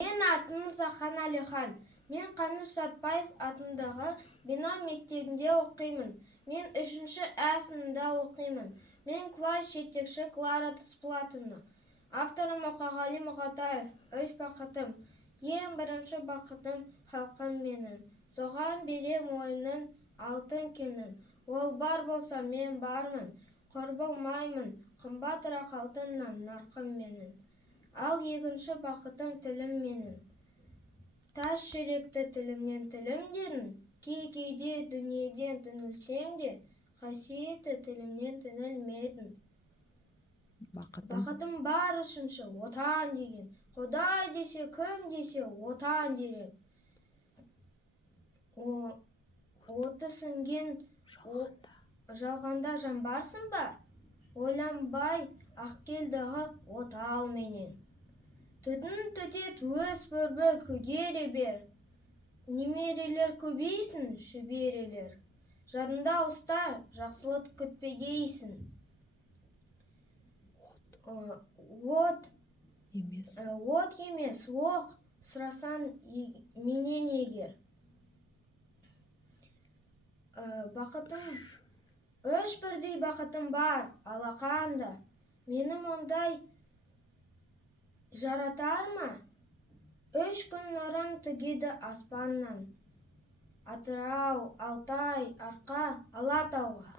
Мен атым Захан Әлихан. Мен Қаныш Сәтбаев атындағы Бинам мектебінде оқимын. Мен 3-ші Ә сыныбында оқимын. Мен класс жетекші Клара Тасболатовна. Авторым Мұқағали Мұқатаев. 3 бақытым. Ең бірінші бақытым халқым менің. Соған берем ойымның алтын кенін. Ол бар болса мен бармын. Құрбылмаймын, қымбатырақ алтыннан нарқым менің. Ал екінші бақытым тілім менің. Тас жүректі тілімнен тілім дедің. Кейде дүниеден түңілсем де, қасиетті тілімнен түңілмедің. Бақытым бар үшінші отан деген. Құдай десе, кім десе отан дерем. Оты сіңген жалғанда жан барсың ба? Ойланбай ақкелдігі отал менен. Түтін түтет өз бөрбі көгере бер. Немерелер көбейсін шүберелер. Жадында ұста жақсылық күтпегейсін. От емес, оқ сұрасан менен егер. Бақытым, 3 бірдей бақытым бар алақанда. Менің ондай жаратар ма? 3 күн нұрын төгеді аспаннан. Атырау, Алтай, Арқа, Алатауға.